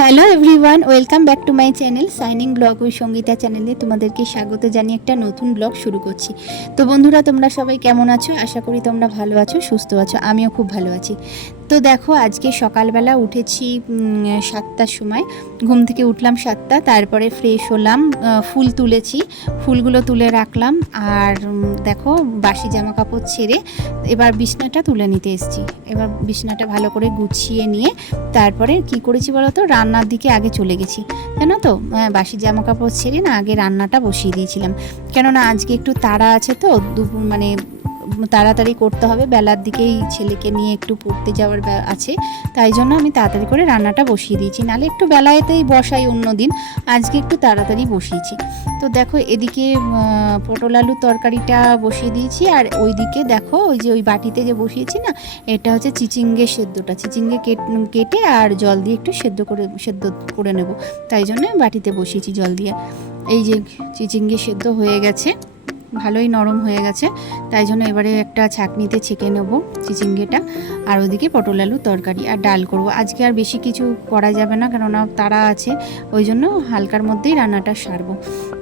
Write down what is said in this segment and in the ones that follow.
Hello everyone, welcome back to my channel shining blog with Sangeeta চ্যানেলে তোমাদেরকে স্বাগত জানিয়ে একটা নতুন ব্লগ শুরু করছি। তো বন্ধুরা, তোমরা সবাই কেমন আছো? আশা করি তোমরা ভালো আছো, সুস্থ আছো। আমিও খুব ভালো আছি। তো দেখো, আজকে সকালবেলা উঠেছি 7টার সময়। ঘুম থেকে উঠলাম 7টা, তারপরে ফ্রেশ হলাম, ফুল তুলেছি, ফুলগুলো তুলে রাখলাম। আর দেখো, বাসি জামা কাপড় ছেড়ে এবার বিছনাটা তুলে নিতে এসেছি। এবার বিছনাটা ভালো করে গুছিয়ে নিয়ে তারপরে কি করেছি বলো তো, রান্নার দিকে আগে চলে গেছি। জানো তো, বাসি জামা কাপড় ছেড়ে না আগে রান্নাটা বসিয়ে দিয়েছিলাম। কেননা আজকে একটু তাড়া আছে তো, মানে তাড়াতাড়ি করতে হবে, বেলার দিকেই ছেলেকে নিয়ে একটু পড়তে যাওয়ার আছে। তাই জন্য আমি তাড়াতাড়ি করে রান্নাটা বসিয়ে দিয়েছি, নাহলে একটু বেলাতেই বসাই অন্য দিন, আজকে একটু তাড়াতাড়ি বসিয়েছি। তো দেখো, এদিকে পটল আলুর তরকারিটা বসিয়ে দিয়েছি, আর ওইদিকে দেখো ওই যে ওই বাটিতে যে বসিয়েছি না, এটা হচ্ছে চিচিঙ্গে সেদ্ধটা। চিচিঙ্গে কেটে আর জল দিয়ে একটু সেদ্ধ করে নেব, তাই জন্য বাটিতে বসিয়েছি জল দিয়ে। এই যে চিচিঙ্গে সেদ্ধ হয়ে গেছে, ভালোই নরম হয়ে গেছে, তাই জন্য এবারে একটা ছাঁকনিতে ছেঁকে নেব চিচিঙ্গেটা। আর ওদিকে পটল আলু তরকারি আর ডাল করব। আজকে আর বেশি কিছু করা যাবে না, কেননা তাড়া আছে, ওই জন্য হালকার মধ্যেই রান্নাটা সারবো।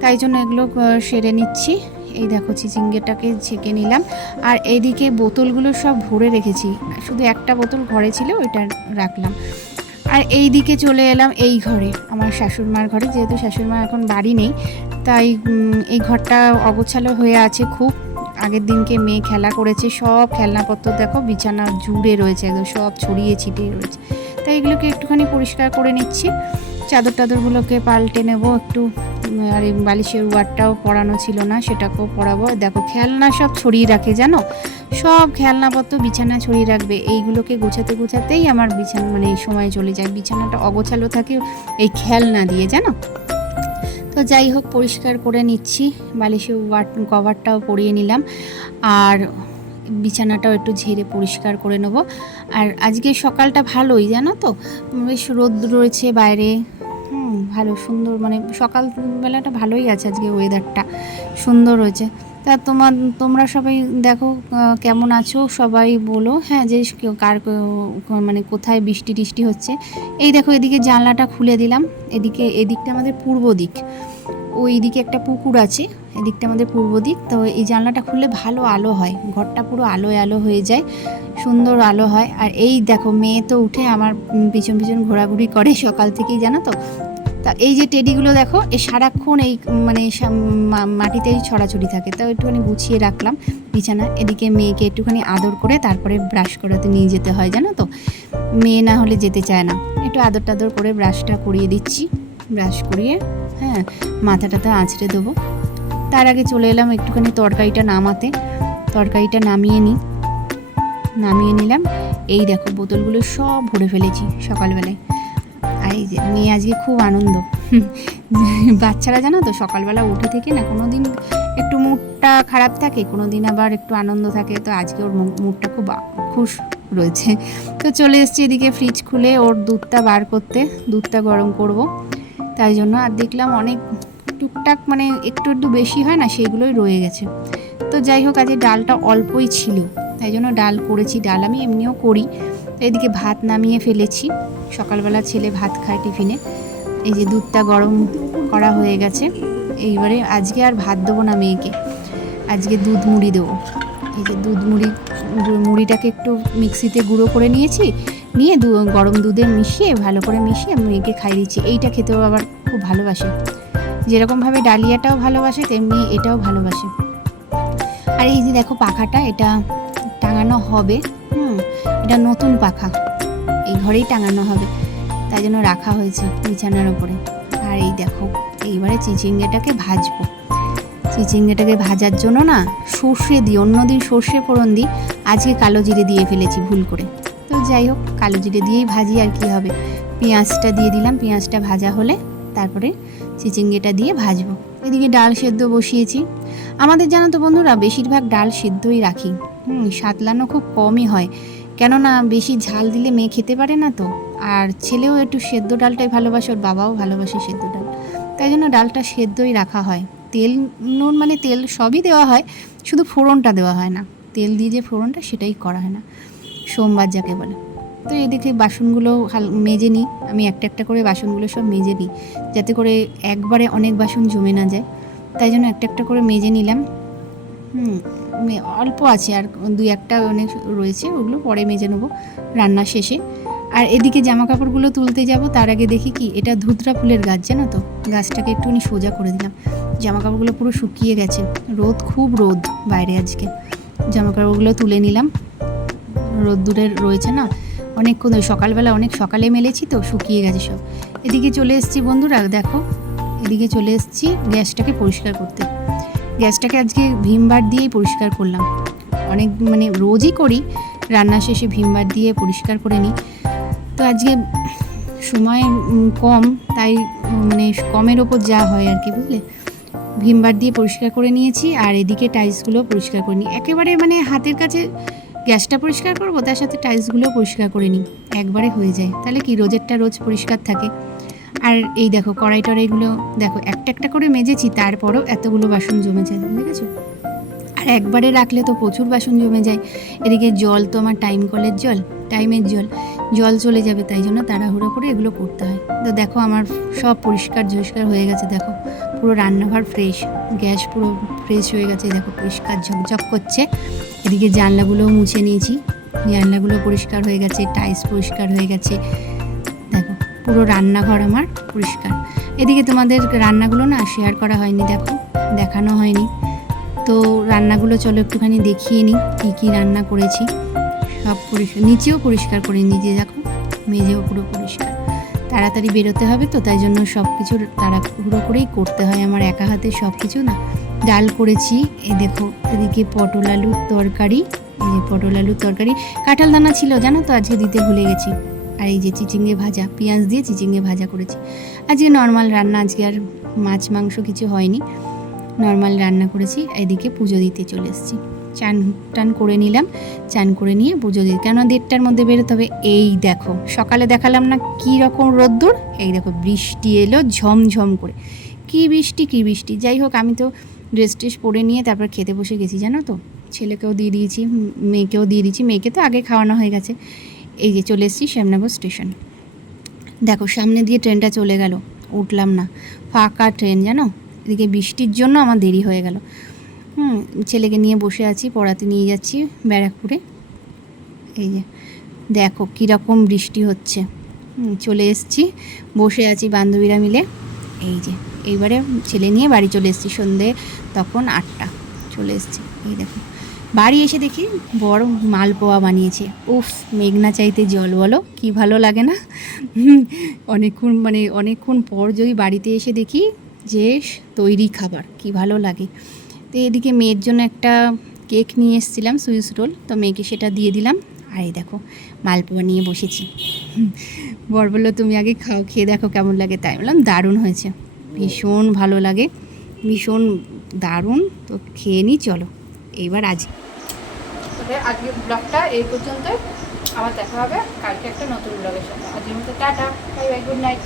তাই জন্য এগুলো সেরে নিচ্ছি। এই দেখো, চিচিঙ্গেটাকে ছেঁকে নিলাম। আর এইদিকে বোতলগুলো সব ভরে রেখেছি, শুধু একটা বোতল ঘরে ছিল, ওইটা রাখলাম। আর এই দিকে চলে এলাম এই ঘরে, আমার শাশুড়মার ঘরে, যেহেতু শাশুড়মা এখন বাড়ি নেই, তাই এই ঘরটা অগোছালো হয়ে আছে খুব। আগের দিনকে মেয়ে খেলা করেছে, সব খেলনাপত্র দেখো বিছানা জুড়ে রয়েছে, একদম সব ছড়িয়ে ছিটিয়ে রয়েছে। তাই এগুলোকে একটুখানি পরিষ্কার করে নিচ্ছি। চাদর টাদরগুলোকে পাল্টে নেব একটু। আর এই বালিশের ওয়ারটাও পরানো ছিল না, সেটাকেও পরাবো। দেখো, খেলনা সব ছড়িয়ে রাখে, জানো, সব খেলনাপত্র বিছানা ছড়িয়ে রাখবে। এইগুলোকে গোছাতেই আমার বিছানা মানে সময় চলে যায়, বিছানাটা অগোছালো থাকে এই খেলনা দিয়ে, জানো। তো যাই হোক, পরিষ্কার করে নিচ্ছি, বালিশের কভারটাও পরিয়ে নিলাম, আর বিছানাটাও একটু ঝেড়ে পরিষ্কার করে নেব। আর আজকে সকালটা ভালোই, জানো তো, বেশ রোদ রয়েছে বাইরে, ভালো সুন্দর, মানে সকালবেলাটা ভালোই আছে, আজকে ওয়েদারটা সুন্দর রয়েছে। তা তোমরা সবাই দেখো কেমন আছো, সবাই বলো হ্যাঁ, যে কার মানে কোথায় বৃষ্টি টিষ্টি হচ্ছে। এই দেখো, এদিকে জানলাটা খুলে দিলাম। এদিকটা আমাদের পূর্ব দিক, ওই দিকে একটা পুকুর আছে, এদিকটা আমাদের পূর্ব দিক। তো এই জানলাটা খুললে ভালো আলো হয়, ঘরটা পুরো আলোয় আলো হয়ে যায়, সুন্দর আলো হয়। আর এই দেখো, মেয়ে তো উঠে আমার পিছন পিছন ঘোরাঘুরি করে সকাল থেকেই, জানো তো। তা এই যে টেডিগুলো দেখো, এ সারাক্ষণ এই মানে মাটিতেই ছড়াছড়ি থাকে, তাও একটুখানি গুছিয়ে রাখলাম বিছানা। এদিকে মেয়েকে একটুখানি আদর করে তারপরে ব্রাশ করাতে নিয়ে যেতে হয়, জানো তো, মেয়ে না হলে যেতে চায় না। একটু আদর টাদর করে ব্রাশটা করিয়ে দিচ্ছি, ব্রাশ করিয়ে হ্যাঁ মাথাটাতে আঁচড়ে দেবো। তার আগে চলে এলাম একটুখানি তরকারিটা নামাতে, তরকারিটা নামিয়ে নিলাম। এই দেখো, বোতলগুলো সব ভরে ফেলেছি সকালবেলায়। আর এই যে মেয়ে আজকে খুব আনন্দ, বাচ্চারা জানো তো সকালবেলা উঠে থেকে না, কোনো দিন একটু মুডটা খারাপ থাকে, কোনো দিন আবার একটু আনন্দ থাকে। তো আজকে ওর মুডটা খুব খুশ রয়েছে। তো চলে এসেছি এদিকে ফ্রিজ খুলে ওর দুধটা বার করতে, দুধটা গরম করব, তাই জন্য। আর দেখলাম অনেক টুকটাক মানে একটু বেশি হয় না, সেগুলোই রয়ে গেছে। তো যাই হোক, আজকে ডালটা অল্পই ছিল, তাই জন্য ডাল করেছি। ডাল আমি এমনিও করি। তো এদিকে ভাত নামিয়ে ফেলেছি, সকালবেলা ছেলে ভাত খায় টিফিনে। এই যে দুধটা গরম করা হয়ে গেছে। এইবারে আজকে আর ভাত দেবো না মেয়েকে, আজকে দুধ মুড়ি দেবো। এই যে মুড়িটাকে একটু মিক্সিতে গুঁড়ো করে নিয়েছি, নিয়ে গরম দুধে মিশিয়ে ভালো করে মিশিয়ে মেয়েকে খাইয়ে দিচ্ছি। এইটা খেতেও আবার খুব ভালোবাসে, যেরকমভাবে ডালিয়াটাও ভালোবাসে তেমনি এটাও ভালোবাসে। আর এই যে দেখো, পাখাটা এটা টাঙানো হবে, এটা নতুন পাখা, এই ঘরেই টাঙানো হবে, তাই জন্য রাখা হয়েছে বিছানার উপরে। আর এই দেখো, এইবারে চিচিঙ্গেটাকে ভাজবো। চিচিঙ্গেটাকে ভাজার জন্য না সর্ষে দিই, অন্যদিন সর্ষে ফোড়ন দিই, আজকে কালো জিরে দিয়ে ফেলেছি ভুল করে। তো যাই হোক, কালো জিরে দিয়েই ভাজি, আর কি হবে। পেঁয়াজটা দিয়ে দিলাম, পেঁয়াজটা ভাজা হলে তারপরে চিচিঙ্গেটা দিয়ে ভাজবো। এদিকে ডাল সেদ্ধ বসিয়েছি। আমাদের জানো তো বন্ধুরা, বেশিরভাগ ডাল সেদ্ধই রাখি, সাতলানো খুব কমই হয়, কেননা বেশি ঝাল দিলে মেয়ে খেতে পারে না তো। আর ছেলেও একটু সেদ্ধ ডালটাই ভালোবাসে, ওর বাবাও ভালোবাসে সেদ্ধ ডাল, তাই জন্য ডালটা সেদ্ধই রাখা হয়। তেল নুন মানে তেল সবই দেওয়া হয়, শুধু ফোড়নটা দেওয়া হয় না, তেল দিয়ে যে ফোড়নটা সেটাই করা হয় না, সোমবার যাকে বলে। তো এদিকে বাসনগুলো মেজে নিই, আমি একটা একটা করে বাসনগুলো সব মেজে নিই, যাতে করে একবারে অনেক বাসন জমে না যায়, তাই জন্য একটা একটা করে মেজে নিলাম। অল্প আছে, আর 2-1টা অনেক রয়েছে, ওগুলো পরে মেজে নেবো রান্না শেষে। আর এদিকে জামা কাপড়গুলো তুলতে যাব, তার আগে দেখি কি এটা ধুতরা ফুলের গাছ, জানো তো, গাছটাকে একটুখানি সোজা করে দিলাম। জামা কাপড়গুলো পুরো শুকিয়ে গেছে, রোদ, খুব রোদ বাইরে আজকে। জামা কাপড়গুলো তুলে নিলাম, রোদ্দুরে রয়েছে না অনেকক্ষণ, সকালবেলা অনেক সকালে মেলেছি তো শুকিয়ে গেছে সব। এদিকে চলে এসেছি বন্ধুরা, দেখো এদিকে চলে এসেছি গ্যাসটাকে পরিষ্কার করতে। গ্যাসটাকে আজকে ভিমবার দিয়েই পরিষ্কার করলাম, অনেক মানে রোজই করি, রান্না শেষে ভিমবার দিয়ে পরিষ্কার করে নিই। তো আজকে সময় কম, তাই মানে কমের ওপর যা হয় আর কি, বুঝলে, ভিমবার দিয়ে পরিষ্কার করে নিয়েছি। আর এদিকে টাইলসগুলো পরিষ্কার করে নিই, একেবারে মানে হাতের কাছে গ্যাসটা পরিষ্কার করবো, তার সাথে টাইলসগুলো পরিষ্কার করে নিই, একবারে হয়ে যায়, তাহলে কি রোজেরটা রোজ পরিষ্কার থাকে। আর এই দেখো কড়াই টড়াইগুলো দেখো একটা একটা করে মেজেছি, তারপরও এতগুলো বাসন জমে যায়, দেখেছো। আর একবারে রাখলে তো প্রচুর বাসন জমে যায়। এদিকে জল তো আমার টাইমের জল চলে যাবে, তাই জন্য তাড়াহুড়ো করে এগুলো করতে হয়। তো দেখো আমার সব পরিষ্কার ঝরিষ্কার হয়ে গেছে, দেখো পুরো রান্নাঘর ফ্রেশ, গ্যাস পুরো ফ্রেশ হয়ে গেছে, দেখো পরিষ্কার ঝকঝক করছে। এদিকে জানলাগুলোও মুছে নিয়েছি, জানলাগুলো পরিষ্কার হয়ে গেছে, টাইলস পরিষ্কার হয়ে গেছে, দেখো পুরো রান্নাঘর আমার পরিষ্কার। এদিকে তোমাদের রান্নাগুলো না শেয়ার করা হয়নি, দেখো দেখানো হয়নি, তো রান্নাগুলো চলো একটুখানি দেখিয়ে নিই কী কী রান্না করেছি। সব পরিষ্কার, নিচেও পরিষ্কার করে নিজে, দেখো মেঝেও পুরো পরিষ্কার। তাড়াতাড়ি বেরোতে হবে তো, তাই জন্য সব কিছু তাড়াহুড়ো করেই করতে হয় আমার, একা হাতে সব কিছু না। ডাল করেছি, এই দেখো এদিকে পটল আলুর তরকারি, এই যে পটল আলুর তরকারি, কাঁঠাল দানা ছিল জানো তো, আজকে দিতে ভুলে গেছি। আর এই যে চিচিঙ্গে ভাজা, পেঁয়াজ দিয়ে চিচিঙ্গে ভাজা করেছি। আজকে নর্মাল রান্না, আজকে আর মাছ মাংস কিছু হয়নি, নর্মাল রান্না করেছি। এদিকে পুজো দিতে চলে এসেছি, চান টান করে নিলাম, চান করে নিয়ে পুজো দিতে, কেন 1:30টার মধ্যে বেরোতে হবে। এই দেখো সকালে দেখালাম না কী রকম রোদ্দুর, এই দেখো বৃষ্টি এলো ঝমঝম করে, কী বৃষ্টি। যাই হোক, আমি তো ড্রেস ট্রেস পরে নিয়ে তারপর খেতে বসে গেছি, জানো তো, ছেলেকেও দিয়ে দিয়েছি, মেয়েকেও দিয়ে দিয়েছি, মেয়েকে তো আগে খাওয়ানো হয়ে গেছে। এই যে চলে এসেছি শ্যামনগর স্টেশন, দেখো সামনে দিয়ে ট্রেনটা চলে গেল, উঠলাম না, ফাঁকা ট্রেন জানো। এদিকে বৃষ্টির জন্য আমার দেরি হয়ে গেল। ছেলেকে নিয়ে বসে আছি, পড়াতে নিয়ে যাচ্ছি ব্যারাকপুরে। এই যে দেখো কীরকম বৃষ্টি হচ্ছে, চলে এসেছি, বসে আছি বান্ধবীরা মিলে। এই যে এইবারে ছেলে নিয়ে বাড়ি চলে এসেছি, সন্ধে তখন 8টা, চলে এসেছি। এই দেখো বাড়ি এসে দেখি বড় মালপোয়া বানিয়েছে, উফ মেঘনা চাইতে জল, বলো কি ভালো লাগে না। অনেকক্ষণ পর যদি বাড়িতে এসে দেখি যে তৈরি খাবার, কি ভালো লাগে। তো এদিকে মেয়ের জন্য একটা কেক নিয়ে এসেছিলাম, সুইস রোল, তো মেয়েকে সেটা দিয়ে দিলাম। আর এই দেখো মালপোয়া নিয়ে বসেছি। বর বললো তুমি আগে খাও, খেয়ে দেখো কেমন লাগে, তাই বললাম দারুণ হয়েছে, ভীষণ ভালো লাগে, ভীষণ দারুণ। তো খেয়ে নিই চলো। এইবার আজকে ব্লগটা এই পর্যন্ত, আবার দেখা হবে কালকে একটা নতুন ব্লগের সাথে। আজকের মতো tata, bye bye, good night.